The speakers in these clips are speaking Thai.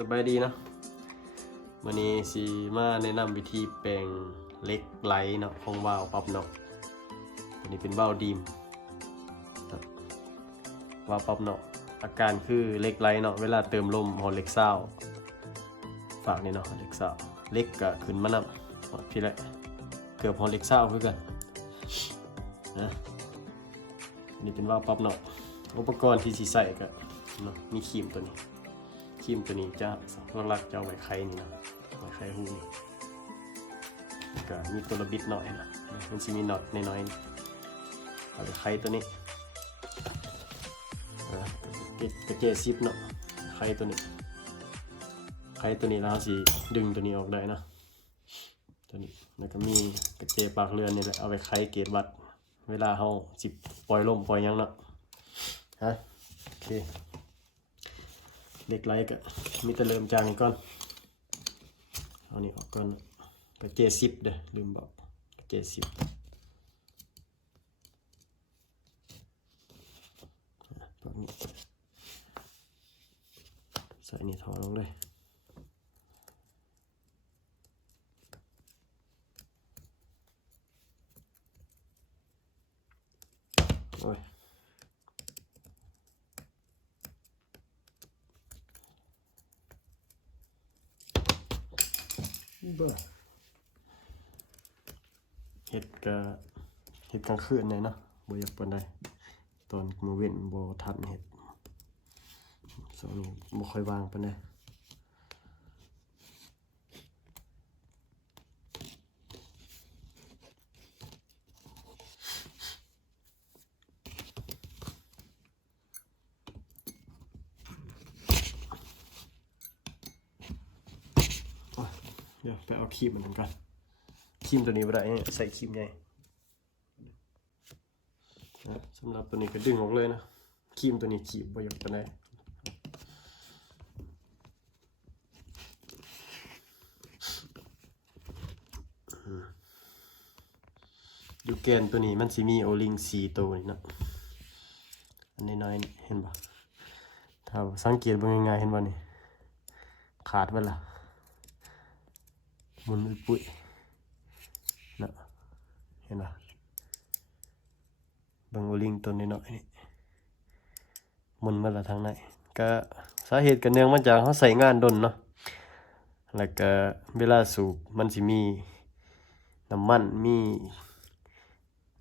สบายดีเนาะวันนี้สิมาแนะนำวิธีแปลงเหล็กไหลเนาะของวาล์วปั๊บเนาะตัวนี้เป็นวาล์วดีมวาล์วปั๊บเนาะอาการคือเหล็กไหลเนาะเวลาเติมลมหอเหล็กเศร้าฝากนี่เนาะเหล็กเศร้าเหล็กก็ขึ้นมานำพี่แหละเกือบหอเหล็กเศร้าคือกันนะนี่เป็นวาล์วปั๊บเนาะอุปกรณ์ที่สิใส่ก็เนาะมีครีมตัวนี้จะหลักๆจะเอาไว้ไขนี่นะไว้ไขหูนี่ก็มีตัวระบิดหน่อยนะมันจะมีน็อตน้อยๆเอาไว้ไขตัวนี้กระเจี๊ยซิปเนาะไขตัวนี้แล้วสิดึงตัวนี้ออกได้นะตัวนี้แล้วก็มีกระเจี๊ยปากเรือนนี่แหละเอาไว้ไขเกจวัดเวลาเฮาสิปล่อยลมปล่อยยังเนาะฮะโอเคเด็กไรก็มีแต่เริ่มจากนี่ก่อนเอานี่ออกก่อนกระเจี๊ยซิปเด้อลืมบอกกระเจี๊ยซิปพวกนี้ใส่นี่ถอดลงเลยโอ้ยเบื่อเห็ดกลางคืนเลยเนาะบ่อยากปานใดตอนมื้อเว้นบ่ทันเห็ดส่วนนี้บ่ค่อยวางปานใดเดี๋ยวไปเอาครีมมันกันครีมตัวนี้บ่ได้ใส่ครีมใหญ่สำหรับตัวนี้ก็ดึงออกเลยนะครีมตัวนี้ขีบบ่อยากปานใดอยู่แกนตัวนี้มันสิมีโอลิง4ตัวนี่เนาะอันน้อยๆนี่เห็นบ่ถ้าสังเกตเบิ่งง่ายๆเห็นบ่นี่ขาดเบิดล่ะมันปุ้ยๆนะเห็นป่ะบางโอลิงตัวน้อยๆนี่มันมาละทางไหนก็สาเหตุกันเนื่องมาจากเขาใส่งานดนเนาะแล้วก็เวลาสูบมันสิมีน้ำมันมี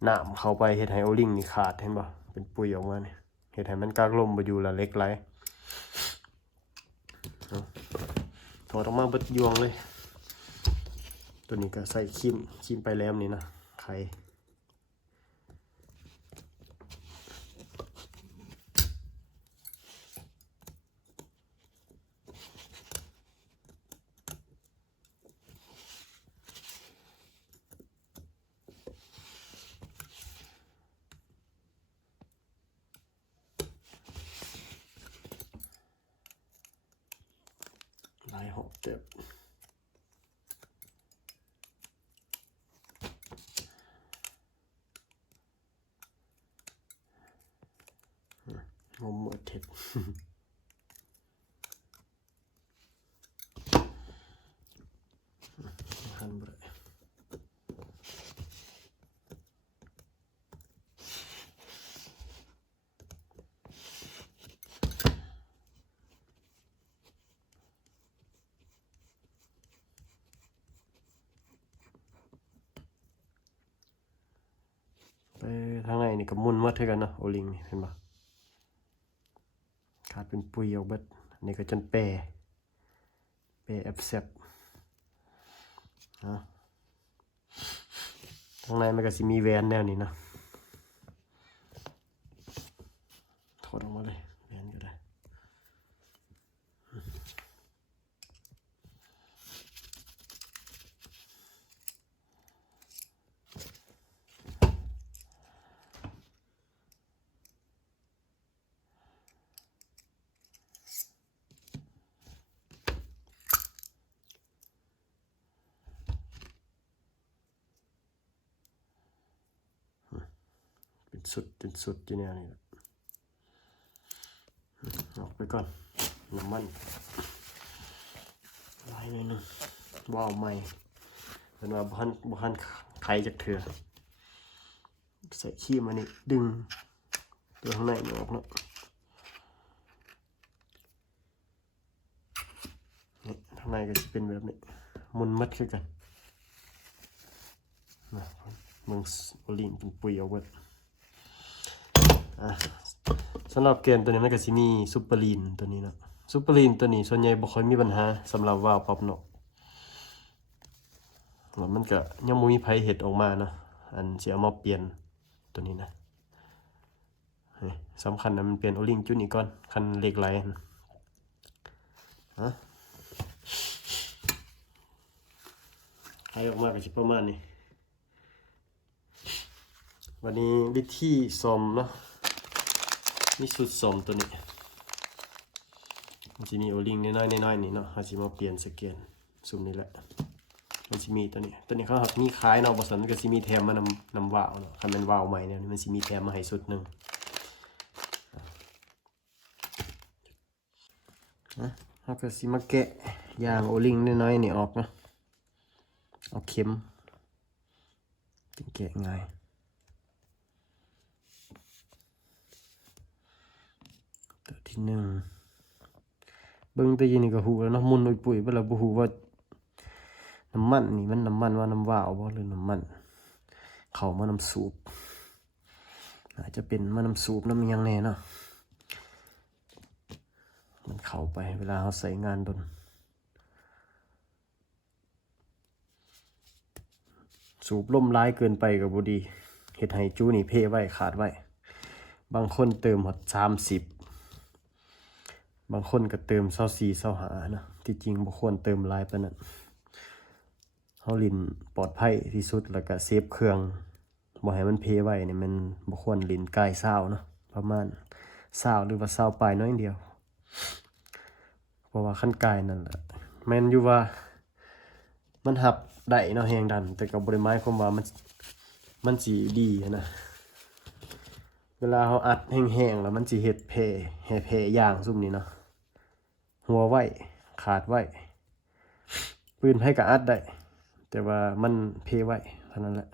น้ำเข้าไปเฮ็ดให้โอลิงนี่ขาดเห็นป่ะเป็นปุยออกมาเนี่ยเฮ็ดให้มันกากลมบ่อยู่ละเล็กไหลถอดออกมาเบิดยวงเลยตัวนี้ก็ใส่ครีมไปแล้วนี่นะไข่ลายหกเต็บงมหมดเท็ดหันบ่ได้ไปทางไหนนี่ก็มุนหมดเท่ากันเนาะโอลิงนี่เห็นปะขาดเป็นปุยออกเบิดอันนี้ก็จนแปรแอบแซบนะข้างในมันก็สิมีแวนแนวนี้นะถอดออกมาเลยแวนก็ได้เป็นสุดอยู่เนี่ยนี่ออกไปก่อนน้ำมัน นี่นึงว่าวใหม่เป็นว่าบ้านไขจากเถื่อใส่ขี้มานี่ดึงตัวข้างในนี่ออกเนาะนี่ข้างในก็จะเป็นแบบนี้มุนมัดคือกันนะมึงโอลิมเป็นปุยเอาไว้สำหรับเกณฑ์ตัวนี้มันก็จะมีซูเปอร์ลีนตัวนี้นะซูเปอร์ลีนตัวนี้ส่วนใหญ่บ่ค่อยมีปัญหาสำหรับวาล์วป๊อปนกแล้วมันก็ยังบ่มีไผเฮ็ดออกมานะอันสิเอามาเปลี่ยนตัวนี้นะสำคัญนะมันเปลี่ยนโอลิงจุดนี้ก่อนคันเหล็กไหลให้ออกมาก็สิประมาณนี้วันนี้วิธีซ่อมเนาะมีสุดซ่อมตัวนี้มันจะมีโอลิงน้อยๆนี่เนาะเราจะมาเปลี่ยนสเกนซุมนี้แหละมันจะมีตัวนี้เขาหักมีขายเนาะบริษัทมันก็จะมีแถมมานำวาล์วเนาะคันเป็นวาล์วใหม่เนี่ยมันจะมีแถมมาให้สุดหนึ่งเราก็จะมาแกะยางโอลิงน้อยๆนี่ออกเนาะเอาเข็มเป็นแกะง่ายตัวที่หนึ่งเบิ่งแต่ยีนี่ก็หูแล้วเนาะมุนอุยปุ๋ยเวลาบ่ฮู้ว่าน้ำมันนี่มันน้ำมันว่าน้ำว่าวบ่หรือน้ำมันเข้ามาน้ำสูบอาจจะเป็นมาน้ำสูบน้ำยังแน่เนาะมันเข้าไปเวลาเราใส่งานดนสูบลมร้ายเกินไปก็บ่ดีเฮ็ดให้จูนี่เพ่ไว้ขาดไว้บางคนเติมหด30บางคนก็เติม24 25นะที่จริงบ่ควรเติมหลายปานนั้นเฮาลิ้นปลอดภัยที่สุดแล้วก็เซฟเครื่องบ่ให้มันเพไว้นี่มันบ่ควรลิ้นใกล้20เนาะประมาณ20หรือว่า20ปลายน้อยเดียวเพราะว่าคันกายนั่นแหละแม่นอยู่ว่ามันหับได้เนาะแรงดันแต่ก็บ่ได้หมายความว่ามันสิดีนะเวลาเฮาอัดแห้งๆแล้วมันสิเฮ็ดแผ่ย่างซุ่มนี้เนาะหัวไว้ขาดไว้ปืนไผก็อัดได้แต่ว่ามันเพไว้เท่านั้นแหละ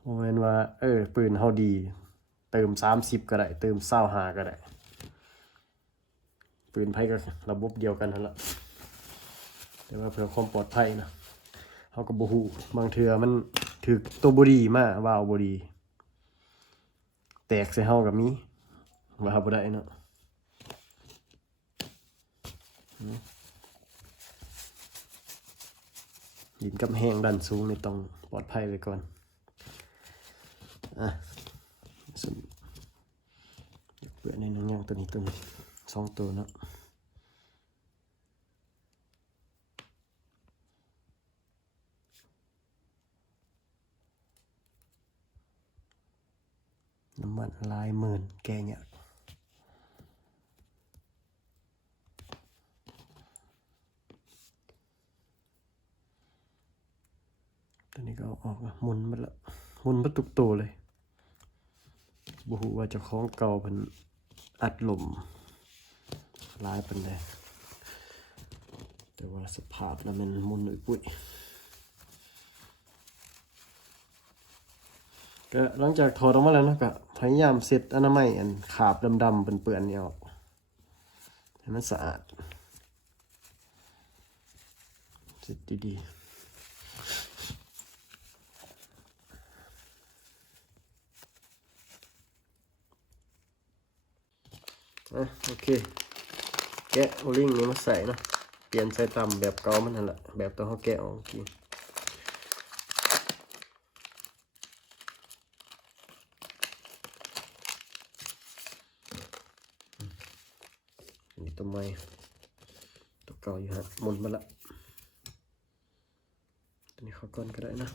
โมเมนว่าปืนเฮาดีเติม30ก็ได้เติม25ก็ได้ปืนไผก็ระบบเดียวกันนั่นแหละแต่ว่าเพื่อความปลอดภัยนะเฮาก็บ่ฮู้บางเทื่อมันถูกตัวบ่ดีมาวาล์วบ่ดีแตกใส่เฮาก็มีว่าบ่ได้เนาะดินกับแห้งดันสูงนี่ต้องปลอดภัยไว้ก่อนเปลือกในหนึ่งอย่างตัวนี้2ตัวเนาะน้ำมันลายหมื่นแกเนี่ยตัวนี้ก็ออกหมุนมาละหมุนมาตุกโตเลยบ่ฮู้ว่าเจ้าของเก่าเพิ่นอัดลมหลายปานใดแต่ว่าสภาพแล้วมันหมุนอุยปุ้ยก็หลังจากถอดออกมาแล้วนะก็พยายามเซ็ตอนามัยอันขาบดำๆเปื้อนๆนี่ออกให้มันสะอาดเซ็ตดีๆโอเคแกะโอลิงนี้มาใส่เนาะเปลี่ยนใส่ต่ำแบบเก่ามันนั่นแหละแบบตัวเขาแกะออกกินนี่ตัวใหม่ตัวเก่าอยู่ฮะหมุนมาละตัวนี้เขาก่อนก็ได้นะ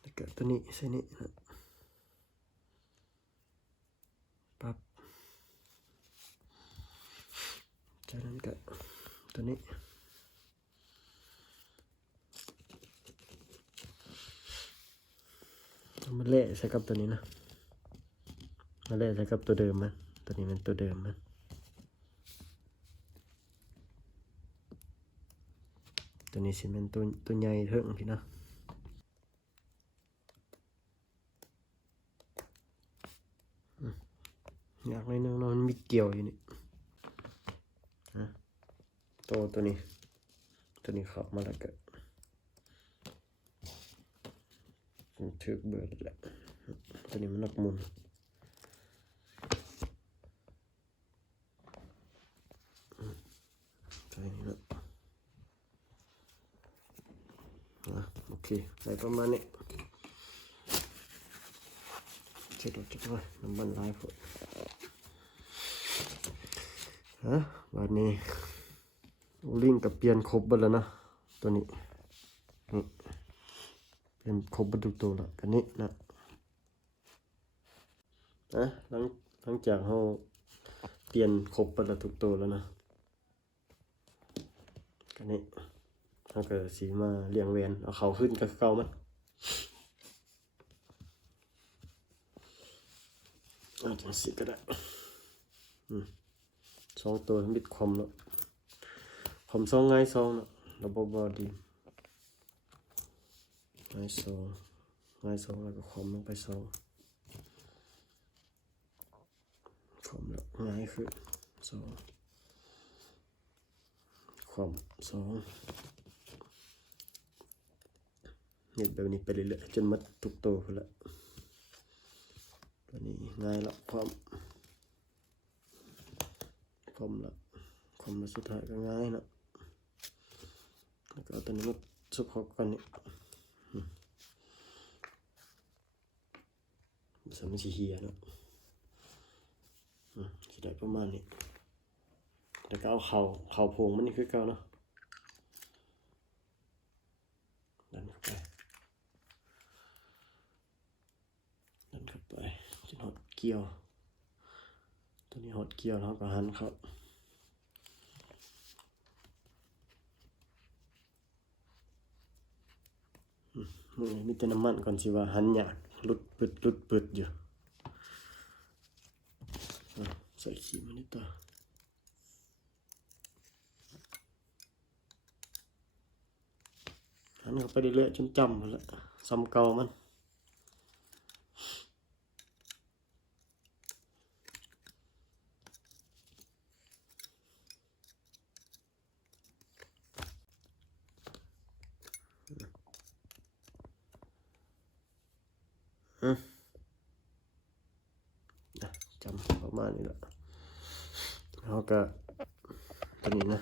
แล้วก็ตัวนี้ใส่นี่นะปั๊บจากนั้นก็ ตัวนี้มาเละใช้กับตัวนี้นะมาเละใช้กับตัวเดิมมันตัวนี้เป็นตัวเดิมมันตัวนี้สิเป็นตัวใหญ่เถิงพี่นะอยากเลยนึงมันมีเกี่ยวอยู่นี่นะตัวนี้ขับมาแล้วก็ถือเบอร์แหละตัวนี้มันนักมุนตัวนี้นะโอเคใส่ประมาณนี้เช็ดไว้น้ำมันลายพอวันนี้ลิงกับเปลี่ยนครบหมดแล้วนะตัวนี้เป็นครบทุกตัวแล้วกันนี้นะหลังจากเราเปลี่ยนครบหมดแล้วทุกตัวแล้วนะกันนี้เราก็สีมาเรียงแวนเอาเขาขึ้นกับเก่ามันจังสิก็ได้สองตัวทั้งบิดคอมแล้วคอมซองง่ายซองนะระบบบอดีง่ายซองแล้วก็คอมลงไปซองคอมแล้วง่ายคือซองคอมซองเนี่ยแบบนี้ไปเรื่อยๆจนมัดทุกตัวแล้วตัวนี้ง่ายแล้วคอมแล้วสุดท้ายก็ง่ายนะแล้วก็เอาตัวนี้มาซุปเข้ากันนี่สามสีเฮียเนาะสีได้ประมาณนี้แล้วก็เอาเข่าโพงมันนี่คือเก่าเนาะดันเข้าไปจนหดเกี่ยวตัวนี้หดเกี่ยวแล้วก็หันเข้ามีแต่น้ำมันก่อนสิว่าหันหยาดลุดปืดอยู่ใส่ขีมันนี่ต่อหันเข้าไปเรื่อยๆจนจำหมดแล้วซ้ำเก่ามันจำประมาณนี้แหละแล้วก็ตัวนี้นะ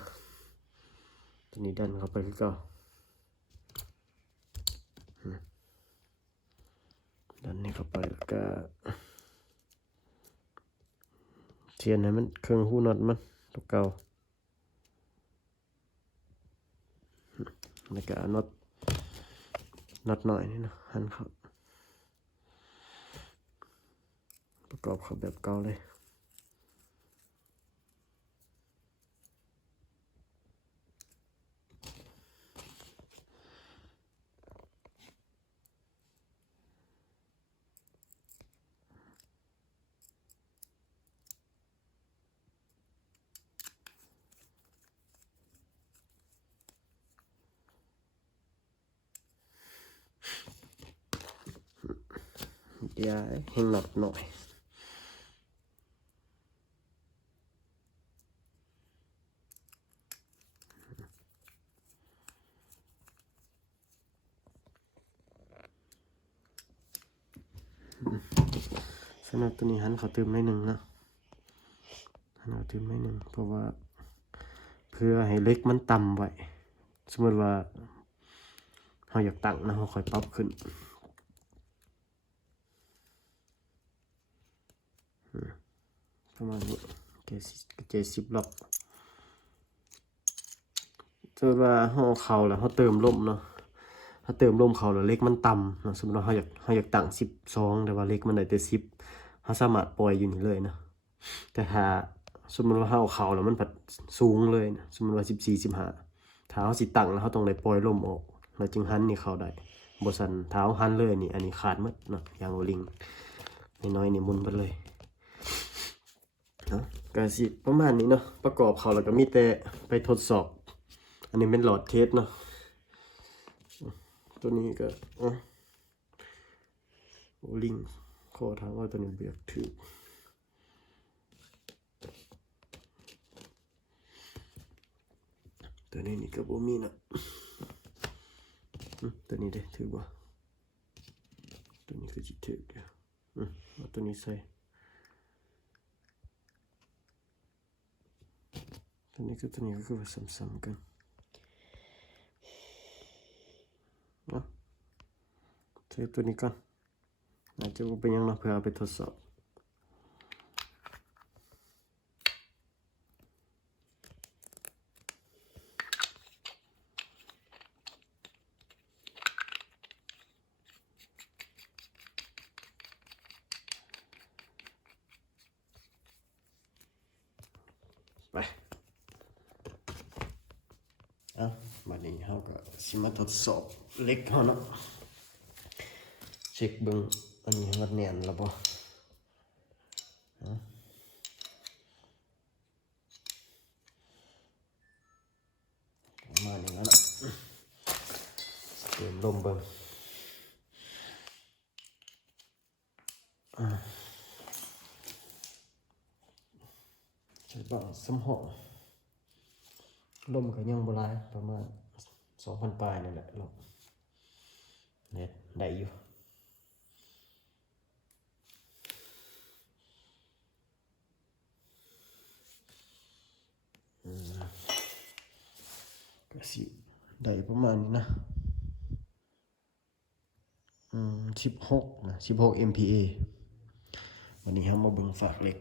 ตัวนี้ดันเข้าไปคือเก่าดันนี่เข้าไปแล้วก็เทียนให้มันเครื่องหูน็อตมันตัวเก่าแล้วก็น็อตหน่อยนี่นะหันเข้าประกอบเข้าแบบเก่าเลยอย่าให้หนักหน่อยสำหรับตัวนี้หันเขาเติมได้หนึ่งนะหันเขาเติมได้หนึ่งเพราะว่าเพื่อให้เล็กมันต่ำไว้สมมติว่าเราอยากตั้งนะเราค่อยปรับขึ้นประมาณนี้70 ล็อกสมมติว่าเราเขาแล้วเราเติมลมเนาะถ้าเติมลมเขาแล้วเล็กมันต่ำเนาะสมมติว่าเราอยากตั้ง12แต่ว่าเล็กมันได้แต่10เราสามารถปล่อยอยู่นี่เลยนะแต่ถ้า สมมุติว่าเฮาเข้าแล้วมันผัดสูงเลยนะสมมุติว่า14 15ถ้าเฮาสิตั้งแล้วเฮาต้องได้ปล่อยลมออกแล้วจึงหันนี่เข้าได้บ่ซั่นถ้าเฮาหันเลยนี่อันนี้ขาดหมดเนาะอย่างโอลิงน้อยๆนี่หมุนไปเลยเนาะก็สิประมาณนี้เนาะประกอบเข้าแล้วก็มีแต่ไปทดสอบ อันนี้เป็นหลอดเทสเนาะตัวนี้ก็โอลิงขอถามว่าตัวนี้เบียกถือตัวนี้นี่ก็บ่มีนะตัวนี้เด้ถือบ่ตัวนี้คือสิถือเด้อเอาตัวนี้ใส่ตัวนี้กับตัวนี้ก็คือซ้ำๆกันเนาะใส่ตัวนี้ก่อนอาจจะบ่เป็นหยังเนาะเพื่อเอาไปทดสอบไปบัดนี้เฮาก็สิมาทดสอบเหล็กเฮาเนาะเช็คเบิ่งอันนี้มันแน่นแล้วบ่ประมาณนี้แล้วเนาะเติมลมเบิ่งใช้บ้างสำหองลมก็ยังบ่หลายประมาณ 2,000 ปลายนี่แหละลมเน็ตได้อยู่ก็สิได้ประมาณนี้นะ16นะ16 MPa วันนี้เรามาเบิ่งฝากเหล็ก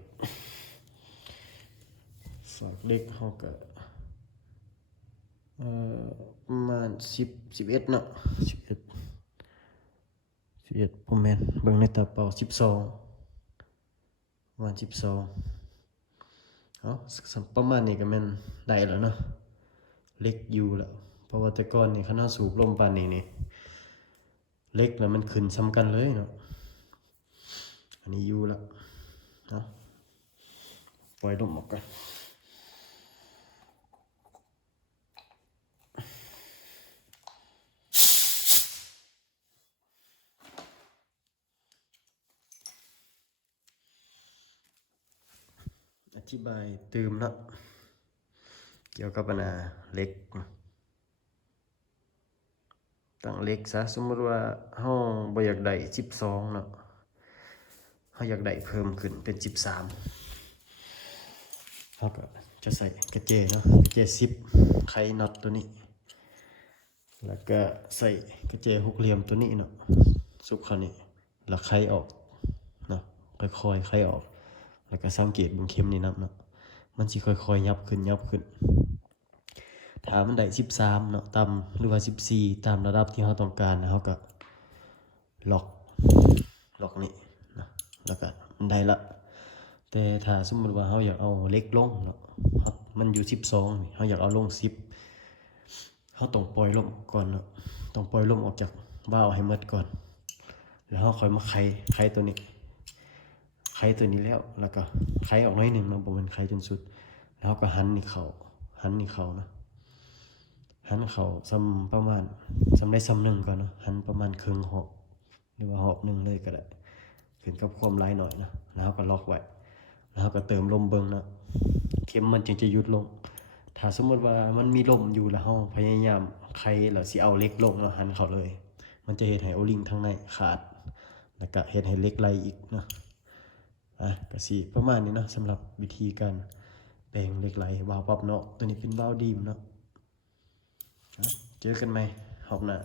เฮาก็ประมาณ11เนาะ11บ่แม่นเบิ่งในตาเปล่า12ประมาณ12ประมาณนี้ก็แม่นได้แล้วเนาะเหล็กอยู่แล้วเพราะว่าแต่ก่อนนี่คันเฮาสูบลมปานนี้นี่เหล็กแล้วมันขึ้นซ้ำกันเลยเนาะอันนี้อยู่แล้วเนาะปล่อยลมออกกันอธิบายเติมเนาะเกี่ยวกับปัญหาเหล็กตั้งเหล็กซะสมมติว่าเฮาบ่อยากได้12เนาะเฮาอยากได้เพิ่มขึ้นเป็น13เฮาก็จะใส่กระเจเนาะกระเจ10ไขน็อตตัวนี้แล้วก็ใส่กระเจหกเหลี่ยมตัวนี้เนาะซุกเข้านี่แล้วไขออกเนาะค่อยๆไขออกแล้วก็สังเกตเบิ่งเข็มนี่นับเนาะมันสิค่อยๆยับขึ้นถ้ามันได้13เนาะต่ำหรือว่า14ตามระดับที่เราต้องการนะเราก็ล็อกนี่นะแล้วก็มันได้ละแต่ถ้าสมมุติว่าเราอยากเอาเล็กลงเนาะมันอยู่12นี่เราอยากเอาลง10เราต้องปล่อยลมก่อนเนาะต้องปล่อยลมออกจากวาล์วให้หมดก่อนแล้วเราค่อยมาไขตัวนี้แล้วก็ไขออกน้อยหนึ่งนะบ่แม่นไขจนสุดแล้วก็หันนี่เข้านะหันเข้าประมาณได้ซ้ำหนึ่งก่อนเนาะหันประมาณครึ่งหอกหรือว่าหอกหนึ่งเลยก็ได้ขึ้นกับความร้ายหน่อยนะแล้วก็ล็อกไว้แล้วก็เติมลมเบิ่งนะเข็มมันจึงจะหยุดลงถ้าสมมติว่ามันมีลมอยู่แล้วเราพยายามไขแล้วสิเอาเล็กลงแล้วหันเข้าเลยมันจะเฮ็ดให้โอลิงข้างในขาดแล้วก็เฮ็ดให้เล็กไหลอีกเนาะก็สิประมาณนี้เนาะสำหรับวิธีการแปลงเหล็กไหลวาล์วปรับเนาะตัวนี้เป็นวาล์วดีมเนาะเจอกันไหมรอบหน้า